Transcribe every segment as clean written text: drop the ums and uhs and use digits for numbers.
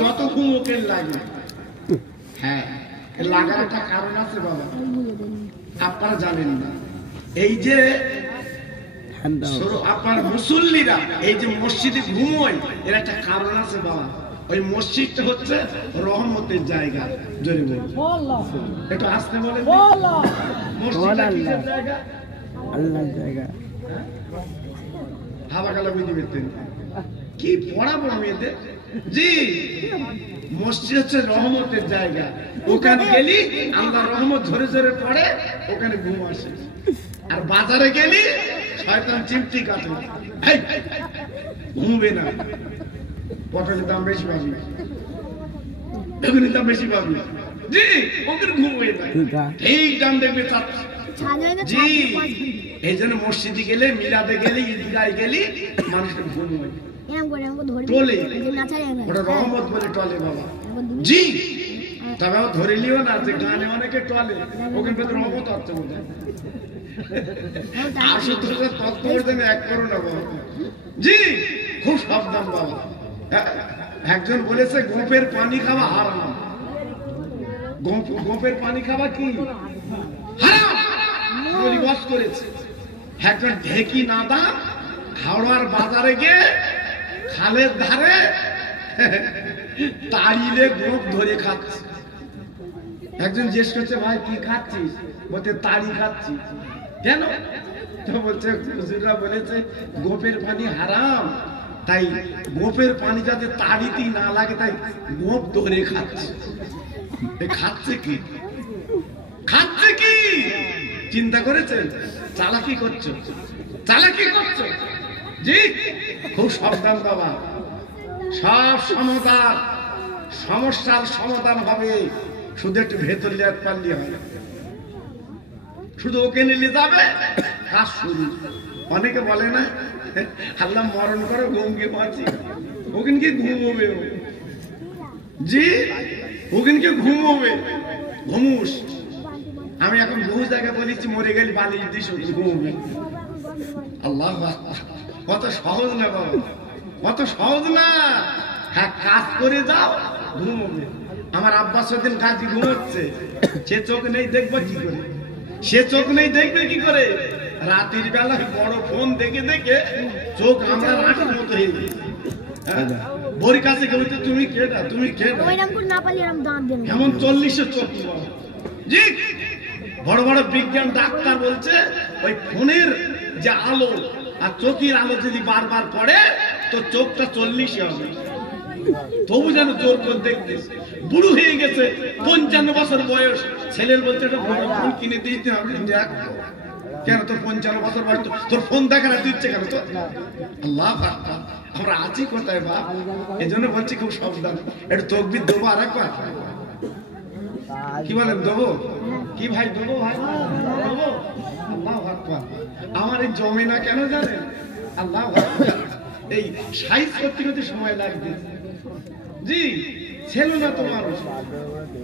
যত ঘুম ওকে লাগে। হ্যাঁ, লাগার একটা কারণ আছে বাবা, আপনারা জানেন না। এই যে আপনার মুসল্লিরা এই যে মসজিদে ঘুমোয়, এর একটা কারণ আছে বাবা। ওই মসজিদটা হচ্ছে রহমতের জায়গা। জোরে বলুন, একটু আসতে বলেন। মসজিদটা কিসের জায়গা? আল্লাহর জায়গা। হাওয়া গালা বুঝে পেতেন কি পড়াবো আমি এদের? জি, মসজিদ হচ্ছে রহমতের জায়গা। ওখানে গেলি আল্লাহর রহমত ঝরে ঝরে পড়ে, ওখানে ঘুম আসে। আর বাজারে গেলি শয়তান চিমটি কাটে, ঘুমবে না। পটলের দাম বেশি পাবি, বেগুনের দাম বেশি পাবি। জি, ওখানে ঘুমবে না, এই দাম দেখবে। জি, এই জন্য মসজিদে গেলে, মিলাদে গেলে, ঈদগায় গেলি মানুষের ঘুম হয়। টলে ওটা রহমত বলে টলে বাবা। জি, তবে ধরে নিও না যে গানে অনেকে টলে, ওখানে ভেতরে রহমত হচ্ছে বোধ হয়। এক করো না বাবা। জি, খুব সাবধান বাবা। একজন বলেছে গোপের পানি খাওয়া হারাম। গোপের পানি খাওয়া কি হারাম করেছে। একজন ঢেকি নাদা হাওড়ার বাজারে গিয়ে খালের ধারে তাড়িলে গোপ ধরে খাচ্ছে। একজন জিজ্ঞেস করছে, ভাই কি খাচ্ছিস? বলতে তাড়ি খাচ্ছি। কেন? তো বলছে হুজুররা বলেছে গোপের পানি হারাম, তাই গোপের পানি যাতে তাড়িতেই না লাগে তাই গোপ ধরে খাচ্ছে। খাচ্ছে কি? খাচ্ছে কি? চিন্তা করেছেন? চালাকি করছো, চালাকি করছো। জি, খুব সাবধান বাবা। সব সমাধান, সমস্যার সমাধান হবে শুধু একটু ভেতর লিয়ে পারলি হবে। শুধু ওকে নিলে যাবে, কাজ শুরু। অনেকে বলে না আল্লাহ মরণ করে গঙ্গে মাছি, ওখানে কি ঘুমোবে? জি, ওখানে কি ঘুমোবে? ঘুমুস। আমি এখন বহু জায়গায় বলেছি মরে গেলে বালিশ দিস ঘুমোবে। আল্লাহ, কত সহজ না বাবা, কত সহজ না। হ্যাঁ, কাজ করে যাও, ঘুমোবে। আমার আব্বাস সেদিন কাজী ঘুমোচ্ছে, সে চোখ নেই দেখবে কি করে? সে চোখ নেই দেখবে কি করে? রাতের বেলা বড় ফোন দেখে দেখে চোখ আমরা মাটির মতো হয়ে গেছে। বড়ি কাছে গেলে তো তুমি কেটা, তুমি কেটা, এমন 40 চোখ। জি, বড় বড় বিজ্ঞান ডাক্তার বলছে ওই ফোনের যে আলো আর চোখের আলো যদি বারবার পড়ে তো চোখটা 40 হবে। তবু যেন জোর করে দেখতে। বুড়ো হয়ে গেছে, 55 বছর বয়স। ছেলের বলছে ফোন কিনে দিতে হবে। কেন তোর 55 বছর বয়স, তোর ফোন দেখার এত ইচ্ছে কেন তোর? আল্লাহ, আমরা আছি কোথায় বাপ? এই জন্য বলছি খুব সাবধান। একটু তকবির দেবো আর একবার। কি বলেন দেবো? কি ভাই দেবো? ভাই দেবো। আল্লাহ আকবার। আমার এই জমে না কেন জানেন? আল্লাহ আকবার। এই সাইজ করতে করতে সময় লাগবে। জি, ছিল না তো মানুষ।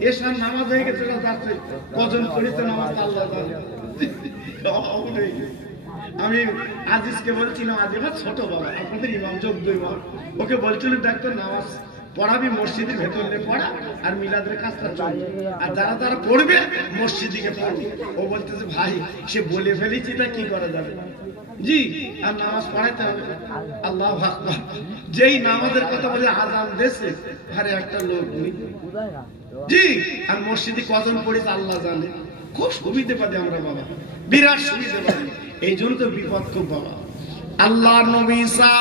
এসার নামাজ হয়ে গেছে, যাচ্ছে কজন পড়েছে নামাজ আল্লাহ জানে। আমি আজিজকে বলছিলাম, আজ এবার ছোট বাবা আপনাদের ইমাম, যোগ্য ইমাম, ওকে বলছিল ডাক্তার নামাজ পড়াবি মসজিদের ভেতরে পড়া আর মিলাদের কাজটা চলবে, আর যারা তারা পড়বে মসজিদে পড়বে। ও বলতেছে ভাই সে বলে ফেলেছি, তা কি করা যাবে? জি, আর নামাজ পড়াইতে হবে। আল্লাহু আকবার। যেই নামাজের কথা বলে আযান দেশে, আরে একটা লোক নেই। জি, আর মসজিদে কজন পড়েছে আল্লাহ জানে। খুব সুবিধে পাই আমরা বাবা, বিরাট সুবিধে পাই। এই জন্য তো বিপদ খুব বাবা। আল্লাহর নবী ঈসা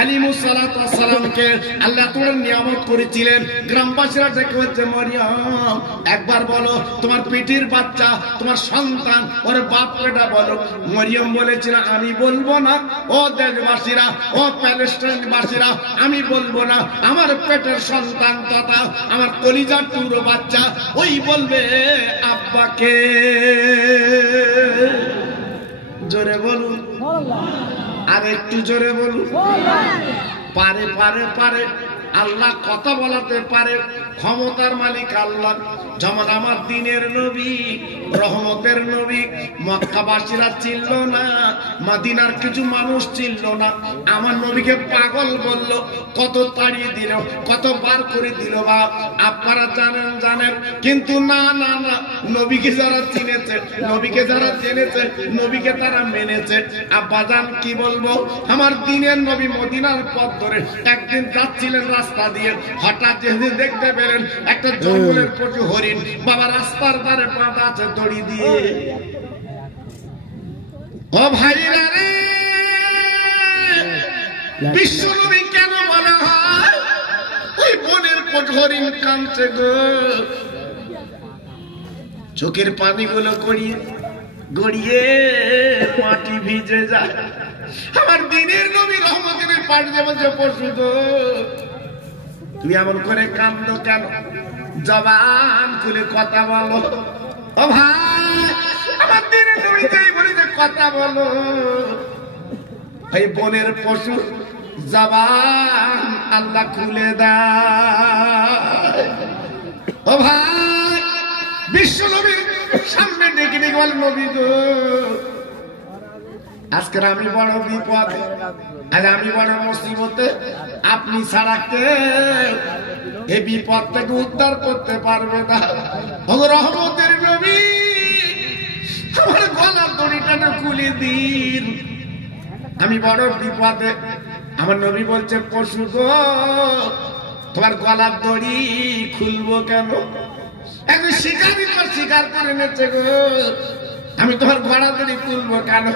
আলাইহিস সালাতু ওয়াস সালামকে আল্লাহ তোর নিয়ামত করেছিলেন। গ্রামবাসীরা ডেকে বলছে, মরিয়ম একবার বলো তোমার পেটের বাচ্চা, তোমার সন্তান, ওর বাপ বেটা বলো। মরিয়ম বলেছিল আমি বলবো না। ও দেশবাসীরা, ও প্যালেস্টাইনবাসীরা, আমি বলবো না। আমার পেটের সন্তান তথা আমার কলিজার টুকরো বাচ্চা ওই বলবে আব্বাকে। জোরে বলুন, আর একটু জোরে বলুন। পারে পারে পারে আল্লাহ কথা বলাতে পারে, ক্ষমতার মালিক আল্লাহ। যেমন আমার দিনের নবী, রহমতের নবী, মক্কাবাসীরা চিনল না, মদিনার কিছু মানুষ চিনল না। আমার নবীকে পাগল বলল, কত তাড়িয়ে দিল, কত বার করে দিল। বা আপনারা জানেন, কিন্তু না না না, নবীকে যারা চিনেছে, নবীকে যারা জেনেছে, নবীকে তারা মেনেছে। আব্বাজান কি বলবো, আমার দিনের নবী মদিনার পথ ধরে একদিন যাচ্ছিলেন রাস্তা দিয়ে, হঠাৎ যেদিন দেখতে পেলেন একটা জঙ্গলের প্রচুর হরিণ বাবা রাস্তার ধারে বাঁধা আছে দড়ি দিয়ে। ও ভাইরা রে, বিশ্বনবী কেন বলা হয় ওই বনের প্রচুর হরিণ কাঁদছে গো, চোখের পানিগুলো গড়িয়ে গড়িয়ে মাটি ভিজে যায়। আমার দিনের নবী রহমতের পাড়ি যে বলছে, পশু গো তুমি এমন করে কান্দ কেন, জবান খুলে কথা বলো। ও ভাই, আমার দিনের নবী তাই বলি যে কথা বলো। এই বনের পশু জবান আল্লাহ খুলে দেয়। ও ভাই, বিশ্ব নবীর সামনে ডেকে ডেকে বলে, নবী গো আজকের আমি বড় বিপদে, আর আমি বড় মুসিবতে, আপনি ছাড়া কে এই বিপদ থেকে উদ্ধার করতে পারবে না। রহমতের নবী, আমার গলার দড়িটা খুলে দিন, আমি বড় বিপদে। আমার নবী বলছে, পশু গো তোমার গলার দড়ি খুলবো কেন? একজন শিকারি তো শিকার করে নেছে গো, আমি তোমার গলা দড়ি খুলবো কেন?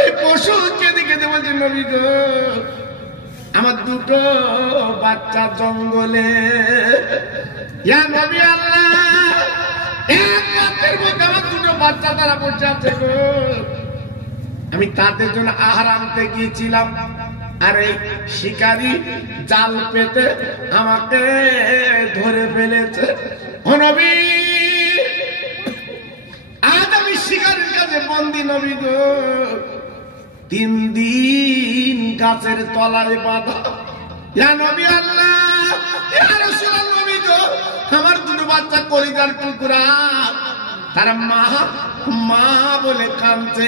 এই পশু কেঁদে কেঁদে বলছে, নবী গো আমার দুটো বাচ্চা জঙ্গলে, ইয়া নবী আল্লাহ, এক রাতের মধ্যে আমার দুটো বাচ্চা তারা বসে আছে গো, আমি তাদের জন্য আহার আনতে গিয়েছিলাম, আর এই শিকারি জাল পেতে আমাকে ধরে ফেলেছে। ও নবী, আজ আমি শিকারির কাছে বন্দী নবী গো, 3 দিন গাছের তলায় বাঁধা। ইয়া নবী আল্লাহ, ইয়া রাসূলুল্লাহ, নবী গো আমার দুটো বাচ্চা কলিজার টুকরা, তারা মা মা বলে কাঁদছে,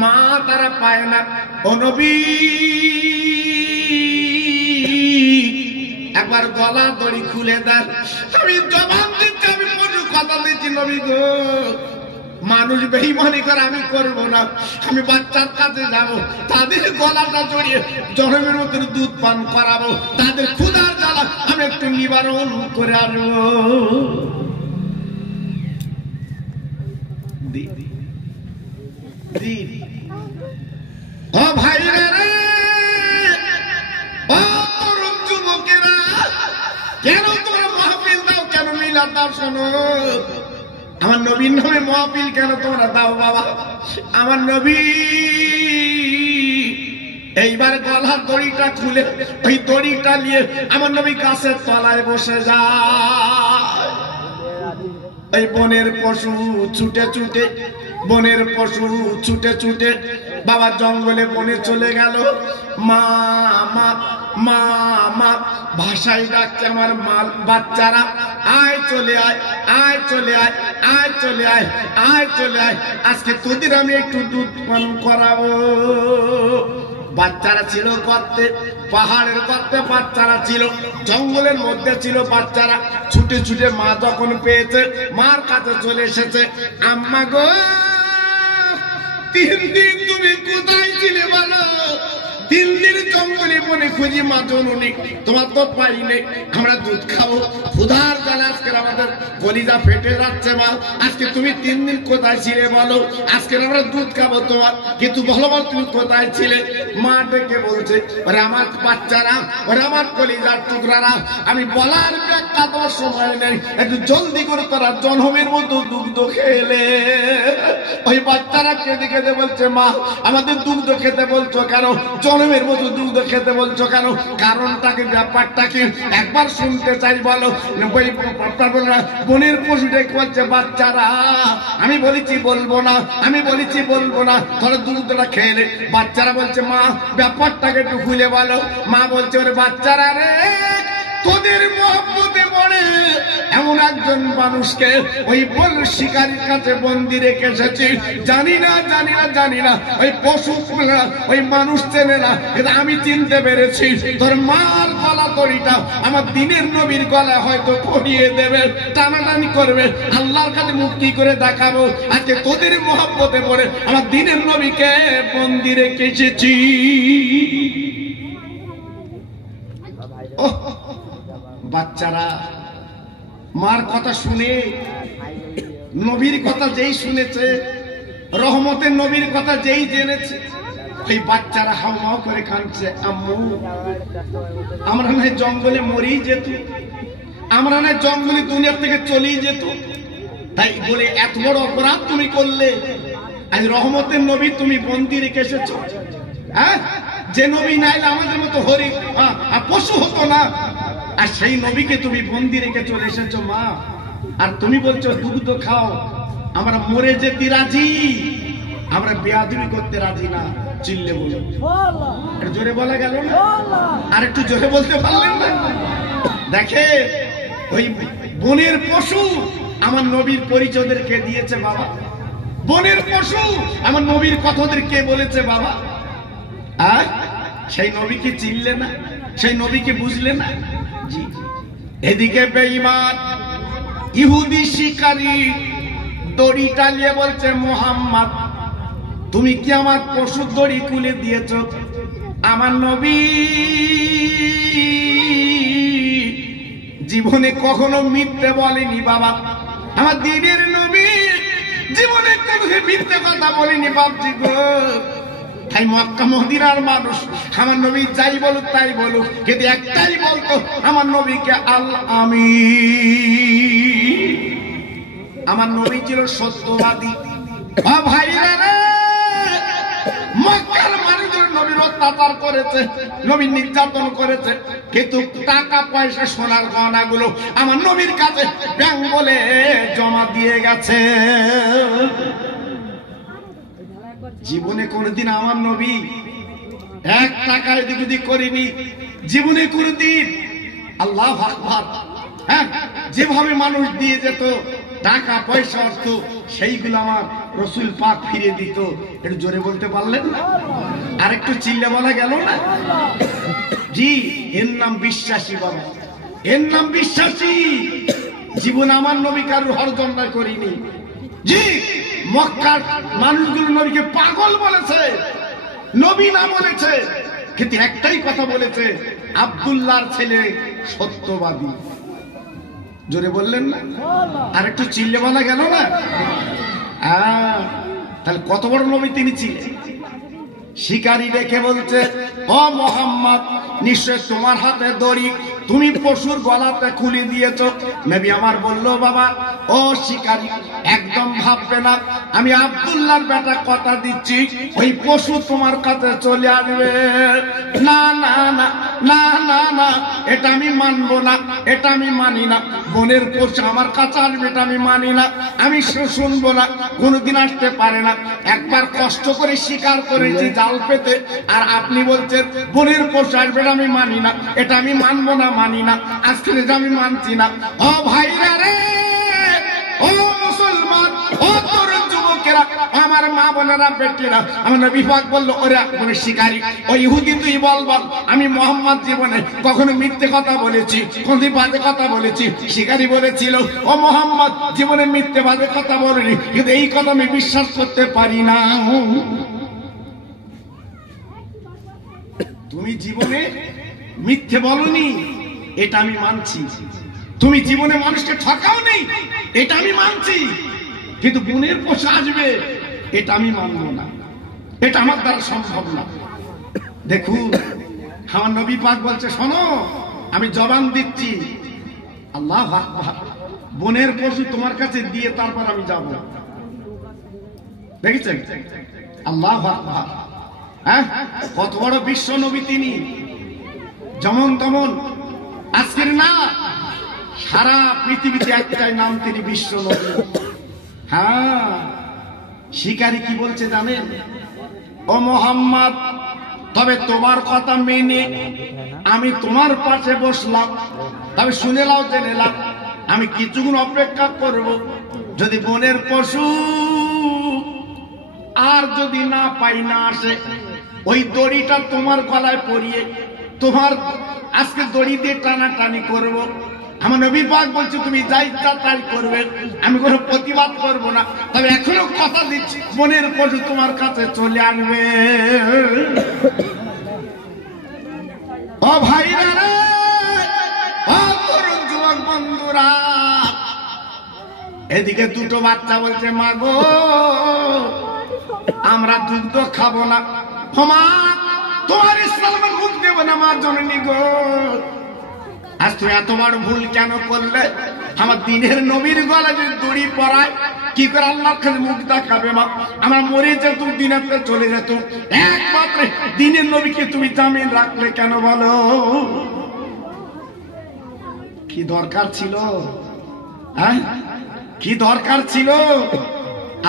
মা তারা পায় না। ও নবী, একবার গলা দড়ি খুলে দেন। আমি জবাব দিচ্ছি, আমি কোনো কথা দিচ্ছি নবী গো, মানুষ বেঈমানি করে আমি করব না, আমি বাচ্চার কাছে যাব, তাদের গলাটা জড়িয়ে জনমের মধ্যে দুধ পান করাবো, তাদের ক্ষুধার জ্বালা আমি একটু নিবারণ করে আনবো। ও ভাইরা রে, ও যুবকেরা, কেন তোমরা মাহফিল দাও, কেন মিলাদ দাও? শোনো, আমার নবীর নামে মাহফিল কেন তোমরা দাও বাবা? আমার নবী এইবার গলার দড়িটা খুলে ওই দড়িটা নিয়ে আমার নবী গাছের তলায় বসে যায়। এই বনের পশু ছুটে ছুটে, বনের পশু ছুটে ছুটে বাবা জঙ্গলে বনে চলে গেল। মা মা মা মা ভাষায় ডাকছে আমার মাল বাচ্চারা, আয় চলে আয়, আয় চলে আয়, আয় চলে আয়, আয় চলে আয়, আজকে তোদের আমি একটু দুধ পান করাবো। বাচ্চারা ছিল গর্তে, পাহাড়ের গর্তে বাচ্চারা ছিল, জঙ্গলের মধ্যে ছিল বাচ্চারা। ছুটে ছুটে মা যখন পেয়েছে, মার কাছে চলে এসেছে। আম্মা গো, 3 দিন তুমি কোথায় ছিলে বলো? 3 দিন জঙ্গলে বনে খুঁজি মা জননী, তোমার তো পাই নেই। আমরা দুধ খাবো, ক্ষুধার জ্বালা আজকে আমাদের কলিজা ফেটে যাচ্ছে মা। আজকে তুমি 3 দিন কোথায় ছিলে বলো? আজকে আমরা দুধ খাবো তোমার, কিন্তু বলো বল তুমি কোথায় ছিলে? মা ডেকে বলছে, ওরে আমার বাচ্চারা, ওরে আমার কলিজার টুকরারা, আমি বলার ব্যাখ্যা দেওয়ার সময় নেই, একটু জলদি করে তারা জনমের মতো দুগ্ধ খেলে। ওই বাচ্চারা কেঁদে কেঁদে বলছে, মা আমাদের দুগ্ধ খেতে বলছো কেন? জনমের মতো দুগ্ধ খেতে বলছো কেন? কারণটা কি, ব্যাপারটা কি একবার শুনতে চাই বলো। বনের পশু ডেকে বলছে, বাচ্চারা আমি বলেছি বলবো না, আমি বলেছি বলবো না, ধরো দুগ্ধটা খেলে। বাচ্চারা বলছে, মা ব্যাপারটাকে একটু খুলে বলো। মা বলছে, ওরে বাচ্চারা রে, তোদের মহব্বতে পড়ে এমন একজন মানুষকে ওই বল শিকারীর কাছে বন্দি রেখে এসেছি। জানি না ওই পশু ওই মানুষ চেনে না, কিন্তু আমি চিনতে পেরেছি তোর মার গলা দড়িটা আমার দিনের নবীর গলায় হয়তো পরিয়ে দেবে, টানাটানি করবে, আল্লাহর কাছে মুক্তি করে দেখাবো আজকে তোদের মহব্বতে পড়ে আমার দিনের নবীকে বন্দি রেখে এসেছি। বাচ্চারা মার কথা শুনে, নবীর কথা যেই শুনেছে, রহমতের নবীর কথা যেই জেনেছে, এই বাচ্চারা হাউমাউ করে কাঁদছে, আম্মু আমরা নয় জঙ্গলে মরেই যেত, আমরা নয় জঙ্গলে দুনিয়া থেকে চলেই যেত, তাই বলে এত বড় অপরাধ তুমি করলে, আজ রহমতের নবী তুমি বন্দি রেখে এসেছো। হ্যাঁ, যে নবী নাইলে আমাদের মতো হরি পশু হতো না, আর সেই নবীকে তুমি বন্দি রেখে চলে এসেছো মা, আর তুমি বলছো দুধ খাও, আমরা মরে যেতে রাজি, আমরা বেয়াদবি করতে রাজি না। চিল্লে বলো, জোরে বলা গেল না? আর একটু জোরে বলতে পারলেন না? দেখে ওই বনের পশু আমার নবীর পরিচয়দেরকে দিয়েছে বাবা, বনের পশু আমার নবীর কথাদেরকে বলেছে বাবা। আর সেই নবীকে চিনলে না, সেই নবীকে বুঝলে না। জি, এদিকে বেঈমান ইহুদি শিকারী দড়ি টালিয়ে বলছে, মুহাম্মদ তুমি কি আমার পশুর দড়ি খুলে দিয়েছ? আমার নবী জীবনে কখনো মিথ্যে বলেনি বাবা, আমার দিনের নবী জীবনে কখনো মিথ্যে কথা বলেনি বাপজি গো। তাই মক্কা মদিনার মানুষ আমার নবী যাই বলুক তাই বলুক, কিন্তু একটাই বলতো আমার নবীকে আল আমিন। আমার নবী ছিল সত্যবাদী। ভাইরা রে, মক্কার মানুষের নবীর অত্যাচার করেছে, নবী নির্যাতন করেছে, কিন্তু টাকা পয়সা সোনার গয়নাগুলো আমার নবীর কাছে ব্যাংক বলে জমা দিয়ে গেছে। জীবনে কোনদিন আমার নবী এক টাকা এদিক ওদিক করেনি, জীবনে কোনদিন। আল্লাহু আকবার। হ্যাঁ, যেভাবে মানুষ দিয়ে যেত টাকা পয়সা অর্থ, সেইগুলো আমার রসুল পাক ফিরিয়ে দিত। একটু জোরে বলতে পারলেন না? আর একটু চিল্লে বলা গেল না? জি, এর নাম বিশ্বাসী বাবা, এর নাম বিশ্বাসী। জীবন আমার নবী কারোর হরদন্ডা করিনি। জি, মক্কার মানুষগুলো নবীকে পাগল বলেছে, নবী না বলেছে, কিন্তু একটাই কথা বলেছে, আব্দুল্লাহর ছেলে সত্যবাদী। জোরে বললেন না? আর একটু চিল্লে বলা গেল না? তাহলে কত বড় নবী তিনি ছিলেন। শিকারী দেখে বলছে, ও মুহাম্মদ নিশ্চয় তোমার হাতে দড়ি তুমি পশুর গলাতে খুলে দিয়েছো। নবী আমার বলল, বাবা ও শিকারী একদম ভাববে না, আমি আব্দুল্লাহর বেটা কথা দিচ্ছি ওই পশু তোমার কাছে চলে আসবে। না না না না না না, এটা আমি মানবো না, এটা আমি মানি না। বনের পশু আমার কাছে আসবে এটা আমি মানি না, আমি শুনবো না, কোনোদিন আসতে পারে না। একবার কষ্ট করে শিকার করেছি জাল পেতে, আর আপনি বলছেন বনের পশু আসবে এটা আমি মানি না, এটা আমি মানবো না, মানি না, আজকে এটা আমি মানছি না। ও ভাইরা রে, ও মুসলমান, ও তরুণ যুবকেরা, আমার মা বোনেরা, বেটিরা, আমার নবী পাক বললো, ওরা কোন শিকারী ও ইহুদি তুই বল বল আমি মোহাম্মদ জীবনে কখনো মিথ্যে কথা বলেছি, কোনদিন বাজে কথা বলেছি? শিকারী বলেছিল, ও মোহাম্মদ জীবনে মিথ্যে বাজে কথা বলিনি, কিন্তু এই কথা আমি বিশ্বাস করতে পারি না। তুমি জীবনে মিথ্যে বলনি, এটা আমি মানছি। তুমি জীবনে মানুষকে ঠকাও নেই, এটা আমি মানছি, কিন্তু বনের পশু আসবে এটা আমি মানবো না, এটা আমার দ্বারা সম্ভব না। দেখুন আমার নবী পাক বলছে, শোনো আমি জবান দিচ্ছি, আল্লাহু আকবার, বনের পশু তোমার কাছে দিয়ে তারপর আমি যাব। দেখেছেন? আল্লাহু আকবার। হ্যাঁ, কত বড় বিশ্ব নবী তিনি, যেমন তেমন আজকের না, সারা পৃথিবীতে একটাই নাম, তিনি বিশ্ব নবী। হ্যাঁ, শিকারী কি বলছে জানেন? ও মুহাম্মদ তবে তোমার কথা মেনে আমি তোমার পাশে বসলাম, তবে শুনে নাও জেনে নাও, আমি কিছুক্ষণ অপেক্ষা করব। যদি বনের পশু আর যদি না পাই, না আসে, ওই দড়িটা তোমার গলায় পরিয়ে তোমার আজকে দড়ি দিয়ে টানাটানি করব। আমার নবী পাক বলছে তুমি যা ইচ্ছা তাই করবে, আমি কোনো প্রতিবাদ করব না। তবে এখনো কথা দিচ্ছি, বনের পশু তোমার কাছে চলে আসবে। ও ভাইরা রে, ও তরুণ যুবক বন্ধুরা, এদিকে দুটো বাচ্চা বলছে মা গো আমরা দুধ খাবো না, মা তোমার ইসলামের মুখ দেব না, মার জননী গো। আজ তুমি এত বড় ভুল কেন করলে? আমার দিনের নবীর গলায় যদি দড়ি পরায় কি করে আল্লাহর কাছে মুখ দেখাবে মা? আমার মরে যেত, দিনের চলে যেত, একমাত্র দিনের নবীকে তুমি জামিন রাখলে কেন বলো? কি দরকার ছিল? হ্যাঁ, কি দরকার ছিল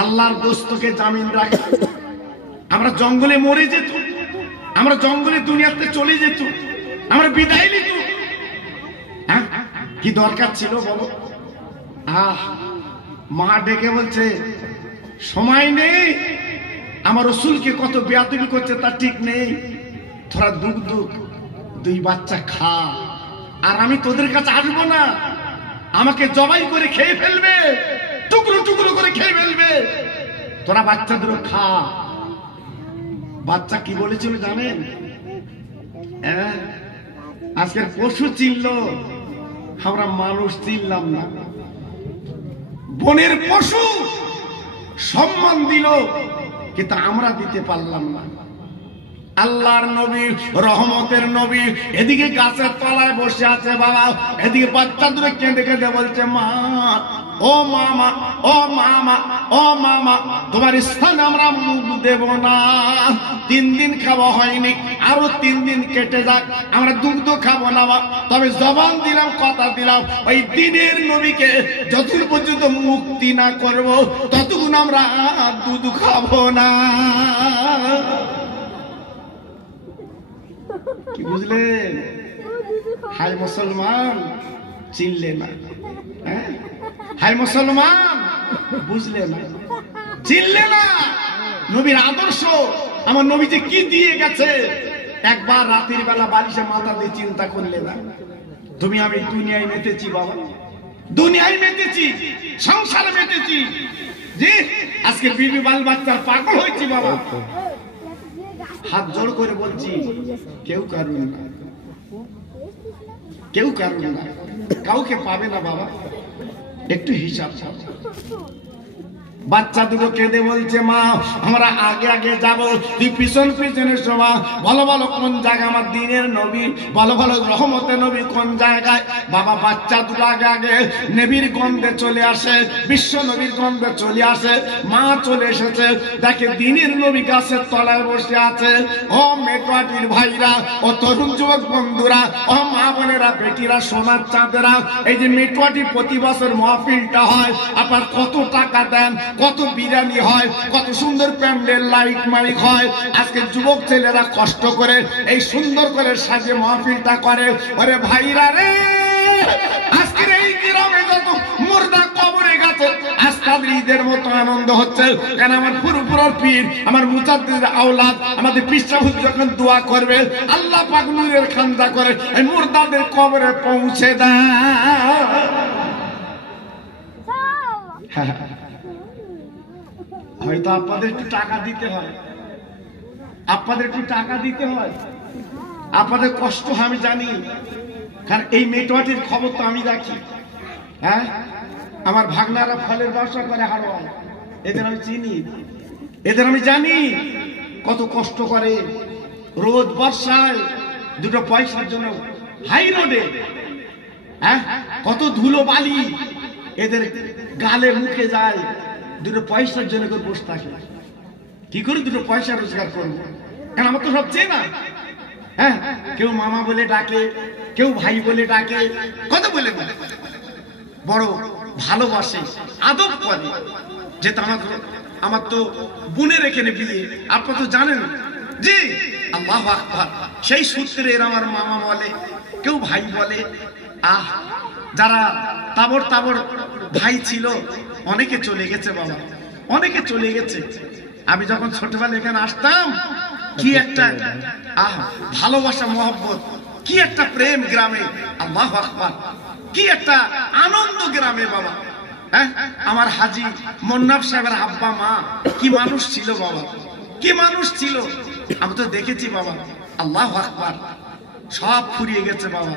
আল্লাহর দোস্তকে জামিন রাখা? আমরা জঙ্গলে মরে যেত, আমরা জঙ্গলে দুনিয়াতে চলে যেত, আমরা বিদায় নিত। হ্যাঁ, কি দরকার ছিল বলো? মা ডেকে বলছে সময় নেই, আমার রসুলকে কত বেয়াদবি করছে তার ঠিক নেই, তোরা দুধ দুই বাচ্চা খা, আর আমি তোদের কাছে আসবো না, আমাকে জবাই করে খেয়ে ফেলবে, টুকরো টুকরো করে খেয়ে ফেলবে, তোরা বাচ্চাদের খা। বাচ্চা কি বলেছিল জানেন? আজকের পশু চিনল, আমরা মানুষ চিনলাম না। বনের পশু সম্মান দিল, কিন্তু আমরা দিতে পারলাম না। আল্লাহর নবী, রহমতের নবী এদিকে গাছের তলায় বসে আছে বাবা, এদিকে বাচ্চাদের কেঁদে কেঁদে বলছে মা, ও মামা, ও মামা, ও মামা, তোমার স্থানে আমরা মুখ দেব না। 3 দিন খাওয়া হয়নি, আরো 3 দিন কেটে যাক, আমরা দুধ খাবো না। তবে জবান দিলাম, কথা দিলাম, ওই দিনের নবীকে যতক্ষণ পর্যন্ত মুক্তি না করব ততক্ষণ আমরা দুধ খাবো না। কি বুঝলেন? হাই মুসলমান, চিনলে না? হাই মুসলমান, বুঝলে না, চিনলে না নবীর আদর্শ। আমার নবী যে কি দিয়ে গেছে, একবার রাতের বেলা বালিশে মাথা দিয়ে চিন্তা করলে না? তুমি আমি দুনিয়ায় মেতেছি বাবা, দুনিয়ায় মেতেছি, সংসারে মেতেছি, যে আজকে বিবি বাল বাচ্চার পাগল হয়েছি বাবা। হাত জোড় করে বলছি, কেউ কারুন না, কেউ কারুন না, কাউকে পাবে না বাবা, একটু হিসাব। বাচ্চা দুটো কেঁদে বলছে মা আমরা আগে আগে যাবো, তুই পিছন পিছনে শোভা, ভালো ভালো কোন জায়গা আমার দিনের নবী, ভালো ভালো রহমতের নবী কোন জায়গায়। বাবা বাচ্চা দুটো আগে আগে নবীর গন্ধে চলে আসে, বিশ্ব নবীর গন্ধে চলে আসে। মা চলে এসেছে, দেখে দিনের নবী গাছের তলায় বসে আছে। ও মেটুয়াটির ভাইরা, ও তরুণ যুবক বন্ধুরা, ও মা বোনেরা, বেটিরা, সোনার চাঁদেরা, এই যে মেটুয়াটি প্রতি বছর মাহফিলটা হয়, আপনার কত টাকা দেন, কত বিরিয়ানি হয়, কত সুন্দর প্যান্ডেল লাইট মাইক হয়। আজকে যুবক ছেলেরা কষ্ট করে এই সুন্দর করে সাজে মাহফিলটা করে। ওরে ভাইরা রে, আজকের এই গ্রামে যত মুর্দা কবরে গেছে, আজ তাদের ঈদের মতো আনন্দ হচ্ছে। কারণ আমার ফুরফুরার পীর, আমার মুজাদ্দিদের আওলাদ, আমাদের পৃষ্ঠাভূত যখন দোয়া করবে, আল্লাহ পাক নূরের খান্দা করে এই মুর্দাদের কবরে পৌঁছে দেয়। হয়তো আপনাদের একটু টাকা দিতে হয়, আপনাদের একটু টাকা দিতে হয়, আপনাদের কষ্ট আমি জানি, কারণ এই মেটওয়াটির খবর তো আমি রাখি। হ্যাঁ, আমার ভাগনারা ফলের ব্যবসা করে হারোয়, এদের আমি চিনি, এদের আমি জানি কত কষ্ট করে। রোদ বর্ষায় দুটো পয়সার জন্য হাই রোডে, হ্যাঁ, কত ধুলো বালি এদের গালে মুখে যায়, দুটো পয়সার জন্য করে বসে থাকে। কি করে দুটো পয়সা রোজগার করবো? কারণ আমার তো সব চেনা। হ্যাঁ, কেউ মামা বলে ডাকে, কেউ ভাই বলে ডাকে, কত বলে বড় ভালোবাসে, আদব করে। যেটা আমার তো বোনের এখানে বিয়ে, আপনারা তো জানেন জি আল্লাহু আকবার। সেই সূত্রে এর আমার মামা বলে, কেউ ভাই বলে। যারা তাবর তাবর ভাই ছিল অনেকে চলে গেছে বাবা, অনেকে চলে গেছে। আমি যখন ছোটবেলা এখানে আসতাম, কি একটা ভালোবাসা মহব্বত, কি একটা প্রেম গ্রামে। আল্লাহু আকবার, কি একটা আনন্দ গ্রামে বাবা। হ্যাঁ, আমার হাজী মোন্নাফ সাহেবের আব্বা মা কি মানুষ ছিল বাবা, কি মানুষ ছিল। আমি তো দেখেছি বাবা। আল্লাহু আকবার। সব ফুরিয়ে গেছে বাবা,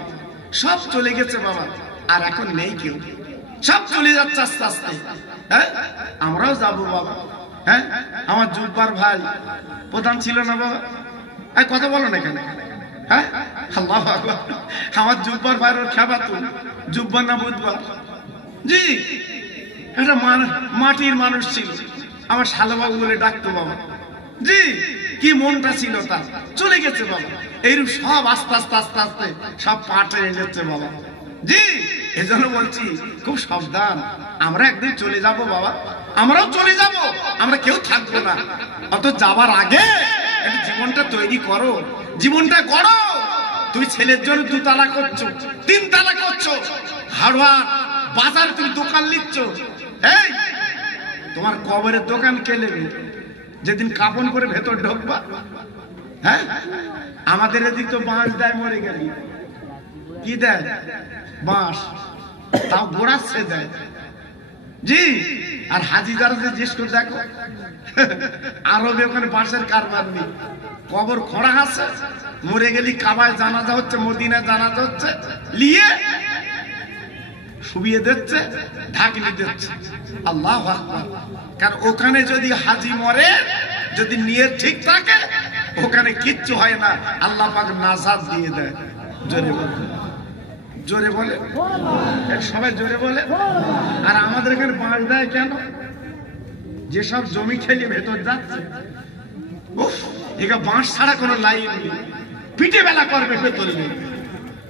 সব চলে গেছে বাবা। আর এখন নেই কেউ, সব চলে যাচ্ছে আস্তে আস্তে। হ্যাঁ, আমরাও যাবো বাবা। হ্যাঁ, আমার জুব্বার ভাই প্রধান ছিল না বাবা? কথা বলো না এখানে। হ্যাঁ, আল্লাহু আকবার। আমার জুব্বার ভাইয়ের খেবা তো জুব্বার না বুধবার। জি, একটা মাটির মানুষ ছিল, আমার শালাবাবু বলে ডাকতো বাবা। জি, কি মনটা ছিল তার। চলে গেছে বাবা। এইরূপ সব আস্তে আস্তে আস্তে আস্তে সব পাটে যাচ্ছে বাবা। জি, এজন্য বলছি খুব সাবধান। আমরা একদিন চলে যাব বাবা, আমরাও চলে যাব, আমরা কেউ থাকবো না। অত যাবার আগে একটু জীবনটা তৈরি করো, জীবনটা গড়ো। তুমি ছেলের জন্য 2 তালা করছো, 3 তালা করছো, হাড়ুয়ার বাজার তুমি দোকান নিচ্ছ। এই তোমার কবরের দোকান কে নেবে যেদিন কাপন করে ভেতর ঢোকবা? হ্যাঁ, আমাদের এদিক তো বাঁশ দেয়, মরে গেলি কি দেয়? বাঁশ, তাও গোড়াচ্ছে দেয়। জি, আর হাজি যারা যে জিজ্ঞেস করে দেখো, আরবে ওখানে বাঁশের কারবার নেই, কবর খোঁড়া আছে, মরে গেলি কাবায় জানাজা হচ্ছে, মদিনায় জানাজা হচ্ছে, নিয়ে শুবিয়ে দিচ্ছে, ঢাকনি দিচ্ছে। আল্লাহু আকবার। কারণ ওখানে যদি হাজি মরে, যদি নিয়ত ঠিক থাকে, ওখানে কিচ্ছু হয় না, আল্লাহ পাক নাজাত দিয়ে দেয়। জোরে বলে, জোরে বলে, সবাই জোরে বলে। আর আমাদের এখানে বাঁশ দেয় কেন? যেসব জমি খেলি ভেতর যাচ্ছে, এখানে বাঁশ ছাড়া কোনো লাইন নেই, পিঠে বেলা করবে ভেতরে।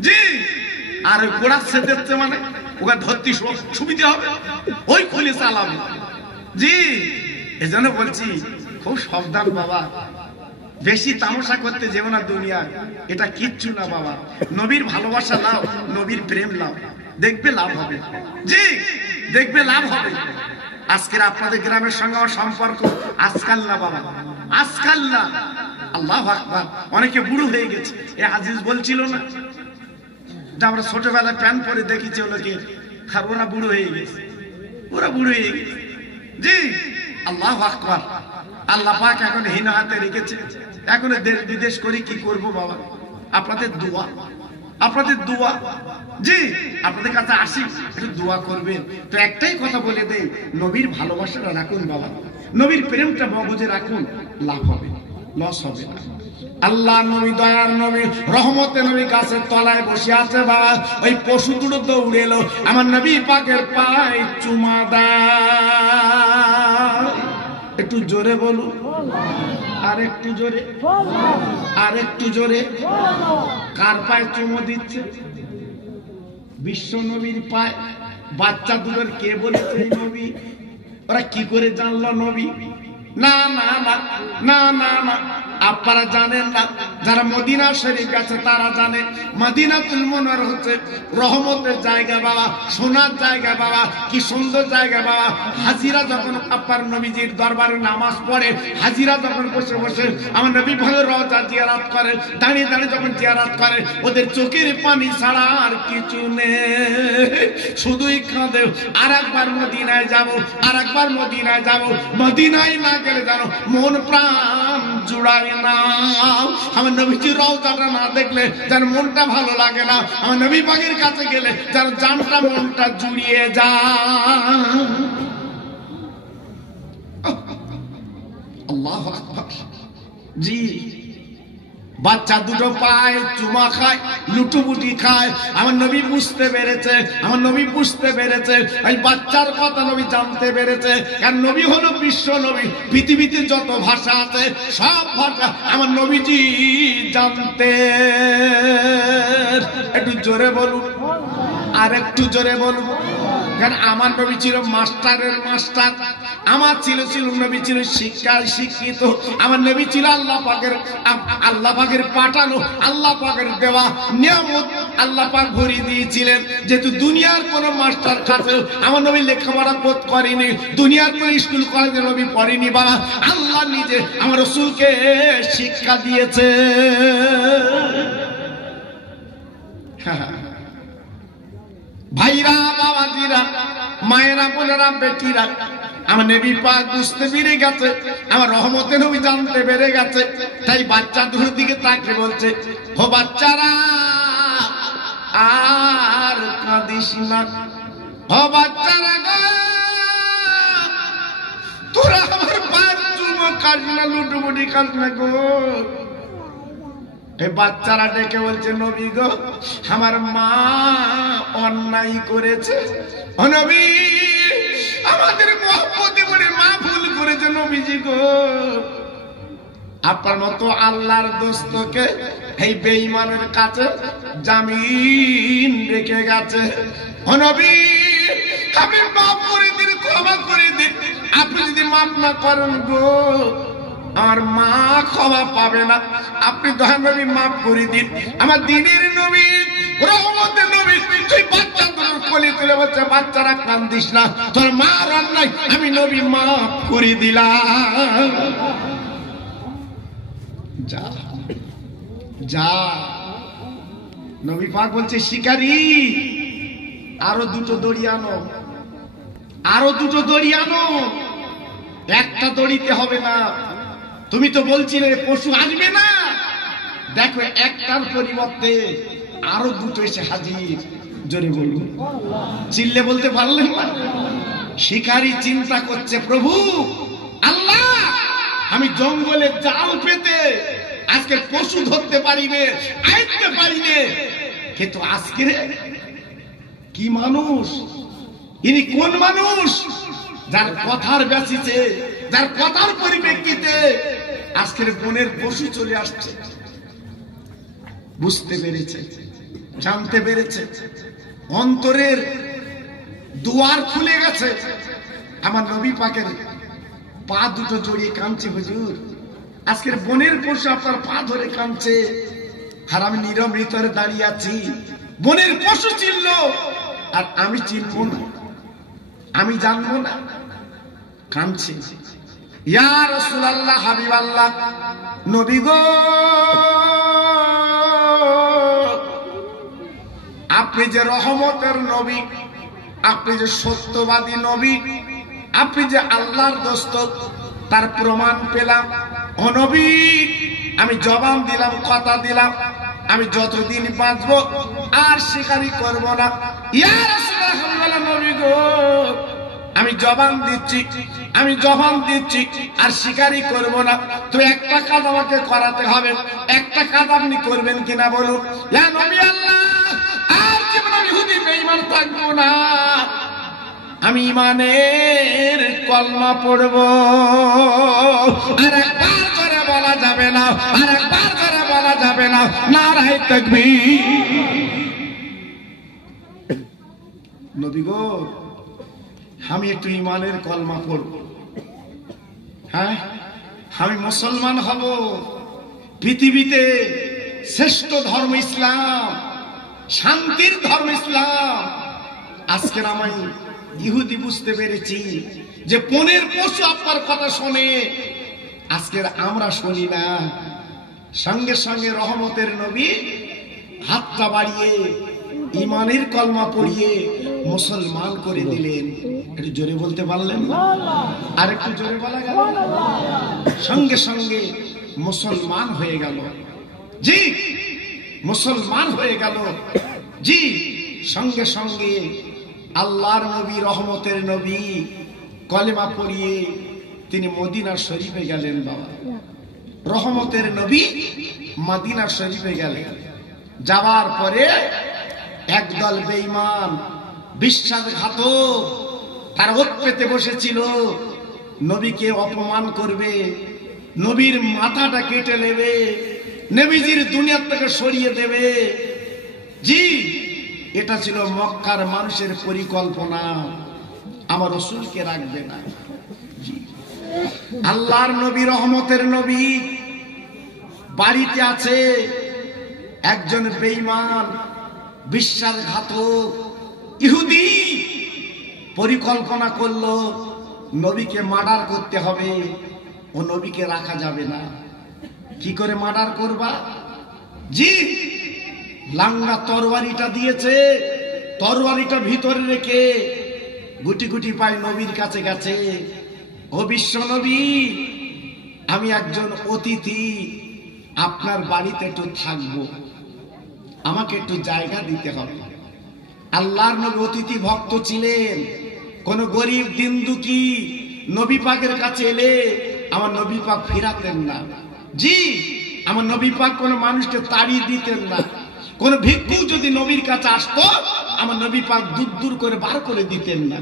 জি, আর ওই গোড়া ছেদে মানে ওকে ধরতে সুবিধা হবে, ওই খুলে চালাবে। জি, এজন্য বলছি খুব সাবধান বাবা, বেশি তামাশা করতে যেও না দুনিয়ায়, এটা কিচ্ছু না বাবা। নবীর ভালোবাসা লাও, নবীর প্রেম লাও, দেখবে লাভ হবে। জি, দেখবে লাভ হবে। আজকের আপনাদের গ্রামের সঙ্গে আমার সম্পর্ক আজকাল না বাবা, আজকাল না। আল্লাহু আকবার। অনেকে বুড়ো হয়ে গেছে। এ আজিজ বলছিল না যে আমরা ছোটবেলায় প্যান্ট পরে দেখেছি ওনাকে, আর ওরা বুড়ো হয়ে গেছে, ওরা বুড়ো হয়ে গেছে। জি, আল্লাহু আকবার। আল্লাহ পাক এখন হীন হাতে রেখেছে। এখন দেশ বিদেশ করি কি করব বাবা? আপনাদের দোয়া, আপনাদের দোয়া। জি, আপনাদের কাছে আসি, একটু দোয়া করবেন। তো একটাই কথা বলে দেই, নবীর ভালোবাসাটা রাখুন বাবা, নবীর প্রেমটা মগজে রাখুন, লাভ হবে, লস হবে না। আল্লাহ নবী, দয়ার নবী, রহমতে নবী গাছের তলায় বসে আছে বাবা। ওই পশু দুটো দৌড়ে এলো, আমার নবী পাকের পায়ে চুমা দেয়। একটু জোরে বলুন, আর একটু জোরে, আর একটু জোরে। কার পায়ে চুমো দিচ্ছে? বিশ্ব নবীর পায়ে। বাচ্চা দুটোর কে বলেছে এই নবী? ওরা কি করে জানলো নবী? না না না না না না, আপনারা জানেন না। যারা মদিনা শরীফ আছে তারা জানে, মদিনাতুল মুনাওয়ারা হচ্ছে রহমতের জায়গা বাবা, সোনার জায়গা বাবা, কি সুন্দর জায়গা বাবা। হাজিরা যখন আপনার নবীজির দরবারে নামাজ পড়ে, হাজিরা যখন বসে বসে আমার নবী ভাগের রওজা জিয়ারত করে, দাঁড়িয়ে দাঁড়িয়ে যখন জিয়ারত করে, ওদের চোখের পানি ছাড়া আর কিছু নেই, শুধুই কাঁদে আর একবার মদিনায় যাব, আর একবার মদিনায় যাব। মদিনায় না গেলে জানো মন প্রাণ জুড়ায় না। আমার নবীজির রওজাটা না দেখলে যার মনটা ভালো লাগে না, আমার নবী পাকের কাছে গেলে যার জানটা মনটা জুড়িয়ে যায়। আল্লাহু আকবার। জি, বাচ্চা দুটো পায় চুমা খায়, লুটুপুটি খায়। আমার নবী বুঝতে পেরেছে, আমার নবী বুঝতে পেরেছে, এই বাচ্চার কথা নবী জানতে পেরেছে। কারণ নবী হলো বিশ্ব নবী, পৃথিবীতে যত ভাষা আছে সব ভাষা আমার নবীজি জানতে। একটু জোরে বলুন, আর একটু জোরে বলবো, কারণ আমার নবী ছিল মাস্টারের মাস্টার, আমার ছিল নবী ছিল শিক্ষায় শিক্ষিত, আমার নবী ছিল আল্লাহ পাকের পাঠানো, আল্লাহ পাকের দেওয়া নিয়ামত আল্লাহ পাক ভরিয়ে দিয়েছিলেন। যেহেতু দুনিয়ার কোন মাস্টার কাছে আমার নবী লেখাপড়া করেনি, দুনিয়ার কোন স্কুল কলেজে নবী পড়েনি, বাবা আল্লাহ নিজে আমার রাসূলকে শিক্ষা দিয়েছে। ভাইরা, বাবাজিরা, মায়েরা, বোনেরা, বেটিরা, আমার নবী পাক বুঝতে পেরে গেছে, আমার রহমতের নবী জানতে পেরে গেছে। তাই বাচ্চাদের দিকে তাকে বলছে, ও বাচ্চারা আর কাঁদিস না, ও বাচ্চারা গো, তোরা আমার পায়ের চুমো খাস না, লুটুপুটি খাস না গো। এই বাচ্চারা ডেকে বলছে, নবী গো, আমার মা অন্যায় করেছে, ও নবী আমাদের মহব্বতে পড়ে মা ভুল করেছে, নবীজি গো। আপনার মতো আল্লাহর দোস্তকে এই বেঈমানের কাছে জামিন রেখে গেছে, ও নবী আপনি মাফ করে দিন, ক্ষমা করে দিন। আপনি যদি মাফ না করেন গো, আমার মা ক্ষমা পাবে না। আপনি দয়া নবী মাফ করে দিন। আমার দ্বীনের নবী, রহমতের নবী, তুই বাচ্চাদের কোলে তুলে বলছে, বাচ্চারা কান্দিস না, তোর মা রান নাই, আমি নবী মাফ করে দিলাম। যা যা। নবী পাক বলছে, শিকারী আরো দুটো দড়ি আনো, আরো দুটো দড়ি আনো। একটা দড়িতে হবে না, তুমি তো বলছিলে পশু আসবে না, দেখো একটার পরিবর্তে আরো দুটো এসে হাজির। জোরে বলুন, চিল্লে বলতে পারলেন না? শিকারী চিন্তা করছে, প্রভু আল্লাহ, আমি জঙ্গলে জাল পেতে আজকে পশু ধরতে পারিনে, আইতে পারিনে, কিন্তু আজকে কি মানুষ, ইনি কোন মানুষ যার কথার ব্যাসিতে, যার কথার পরিপ্রেক্ষিতে আজকের বনের পশু চলে আসছে। বুঝতে পেরেছে, জানতে পেরেছে, অন্তরের দুয়ার খুলে গেছে। আমার নবী পাকের পা দুটো জড়িয়ে কাঁদছে, হুজুর আজকের বনের পশু আপনার পা ধরে কাঁদছে, আর আমি নীরব ভিতরে দাঁড়িয়ে আছি। বনের পশু চিনল আর আমি চিনব না, আমি জানবো না, কাঁদছে। ইয়া রাসূলুল্লাহ, হাবিবাল্লাহ, নবী গো, আপনি যে রহমতের নবী, আপনি যে সত্যবাদী নবী, আপনি যে আল্লাহর দোস্ত, তার প্রমাণ পেলাম। ও নবী, আমি জবান দিলাম, কথা দিলাম, আমি যতদিন বাঁচবো আর শিকারি করব না। ইয়া রাসূলুল্লাহ, নবী গো, আমি জবান দিচ্ছি, আমি জবান দিচ্ছি আর শিকারি করব না। তো একটা কাজ আমাকে করাতে হবে, একটা কাজ আপনি করবেন কিনা বলুন। ইয়া নবী আল্লাহ, আর জীবনে আমি ইহুদি বেঈমান থাকবো না, আমি ঈমানের কলমা পড়ব। আর একবার করে বলা যাবে না, আর একবার করে বলা যাবে না, নারায়ে তাকবীর। নবী গো, আমি একটু ঈমানের কলমা পড়ব, হ্যাঁ আমি মুসলমান হব। পৃথিবীতে শ্রেষ্ঠ ধর্ম ইসলাম, শান্তির ধর্ম ইসলাম। আজকের আমি ইহুদি বুঝতে পেরেছি যে বনের পশু আপনার কথা শোনে, আজকের আমরা শুনি না। সঙ্গে সঙ্গে রহমতের নবী হাতটা বাড়িয়ে ঈমানের কলমা পড়িয়ে মুসলমান করে দিলেন। একটু জোরে বলতে পারলেন না? আর একটু জোরে বলা গেল? সঙ্গে সঙ্গে মুসলমান হয়ে গেল। জি, মুসলমান হয়ে গেল। জি, সঙ্গে সঙ্গে আল্লাহর নবী, রহমতের নবী কলেমা পড়িয়ে তিনি মদিনা শরীফে গেলেন। বাবা, রহমতের নবী মদিনা শরীফে গেলেন। যাওয়ার পরে একদল বেঈমান, বিশ্বাসঘাতক, তারা ওত পেতে বসেছিল, নবীকে অপমান করবে, নবীর মাথাটা কেটে নেবে, নবীজির দুনিয়া থেকে সরিয়ে দেবে। জি, এটা ছিল মক্কার মানুষের পরিকল্পনা, আমার রাসূলকে রাখবে না। আল্লাহর নবী, রহমতের নবী বাড়িতে আছে, একজন বেঈমান বিশ্বাসঘাতক ইহুদি পরিকল্পনা করলো নবীকে মার্ডার করতে হবে, ও নবীকে রাখা যাবে না। কি করে মার্ডার করবা? জি, লাঙ্গা তরবারিটা দিয়েছে, তরবারিটা ভিতরে রেখে গুটি গুটি পায় নবীর কাছে গেছে। ও বিশ্ব নবী, আমি একজন অতিথি, আপনার বাড়িতে একটু থাকবো, আমাকে একটু জায়গা দিতে হবে। আল্লাহর নবী অতিথি ভক্ত ছিলেন। কোন গরিব দিন দুঃখী নবী পাকের কাছে এলে আমার নবী পাক ফিরাতেন না। জি, আমার নবী পাক কোন মানুষকে তাড়িয়ে দিতেন না। কোন ভিক্ষু যদি নবীর কাছে আসতো, আমার নবী পাক দূর দূর করে বার করে দিতেন না।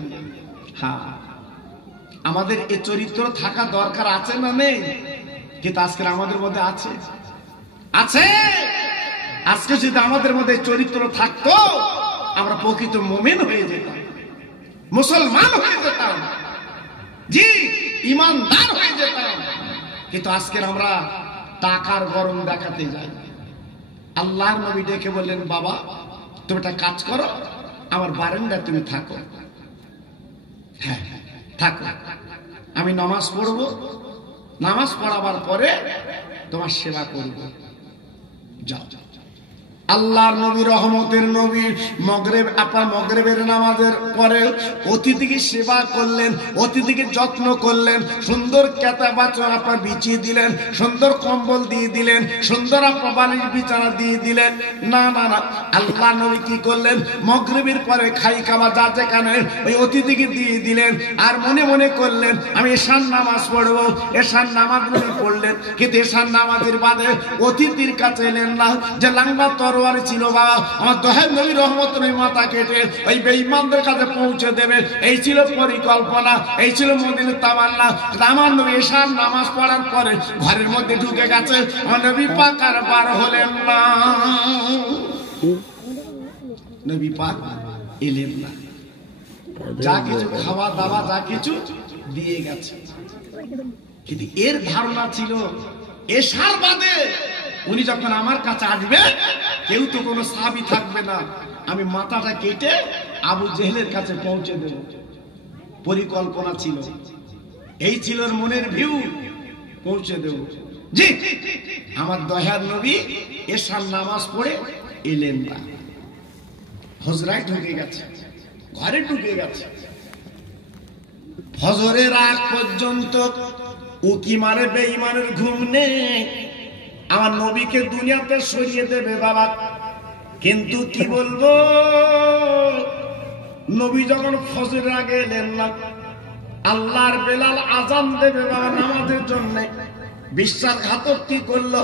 হ্যাঁ, আমাদের এই চরিত্র থাকা দরকার আছে না নেই? কিন্তু আজকে আমাদের মধ্যে আছে, আছে। আজকে যদি আমাদের মধ্যে চরিত্র থাকতো, আমরা প্রকৃত মুমিন হয়ে যেতাম, মুসলমান হয়ে যেতাম, জি, ইমানদার হয়ে যেতাম। কিন্তু আজকে আমরা টাকার গরম দেখাতে যাই। আল্লাহর নবী ডেকে বললেন, বাবা তুমি একটা কাজ করো, আমার বারান্দায় তুমি থাকো। হ্যাঁ থাকো, আমি নামাজ পড়বো, নামাজ পড়াবার পরে তোমার সেবা করব। যাও। আল্লাহর নবী, রহমতের নবী মাগরিবের নামাজের পরে অতিথিকে সেবা করলেন, অতিথিকে যত্ন করলেন, সুন্দর কেতা বাচন আপনার বিছিয়ে দিলেন, সুন্দর কম্বল দিয়ে দিলেন, সুন্দর আপনার বালিশ বিছানা দিয়ে দিলেন। না না না, আল্লাহ নবী কি করলেন? মাগরিবের পরে খাই খাওয়া যা যেখানে ওই অতিথিকে দিয়ে দিলেন, আর মনে মনে করলেন আমি এশার নামাজ পড়বো। এশার নামাজ পড়লেন, কিন্তু এশার নামাজের বাদে অতিথির কাছে এলেন না। যে লাঙ্গা তরবারি ছিল বাবা, আমার দহের নবী রহমত নবী মাথা কেটে ওই বেঈমানদের কাছে পৌঁছে দেবে, এই ছিল পরিকল্পনা, এই ছিল মদিনার তামান্না। আমার নবী এশার নামাজ পড়ার পরে ঘরের মধ্যে ঢুকে গেছে, আমার নবী পাক আর বার হলেন না। নবী পাক এলেন না, যা কিছু খাওয়া দাওয়া যা কিছু দিয়ে গেছে। কিন্তু এর ধারণা ছিল এশার বাদে উনি যখন আমার কাছে আসবে, কেউ তো কোনো সাহাবী থাকবে না, আমি মাথাটা কেটে আবু জেহেলের কাছে পৌঁছে দেব। পরিকল্পনা ছিল, এই ছিল মনের ভিউ, পৌঁছে দেব। জি, আমার দয়ার নবী এশার নামাজ পড়ে এলেন না, হুজরায় ঢুকে গেছে, ঘরে ঢুকে গেছে। ফজরের আগ পর্যন্ত উকি মারে বেঈমানের ঘুম নেই। আমার নবীকে দুনিয়াতে সরিয়ে দেবে বাবা, কিন্তু কি বলবো, নবী যখন ফজরের আগে এলেন না, আল্লাহর বেলাল আজান দেবে বাবা নামাজের জন্য। বিশ্বাসঘাতক কি করলো?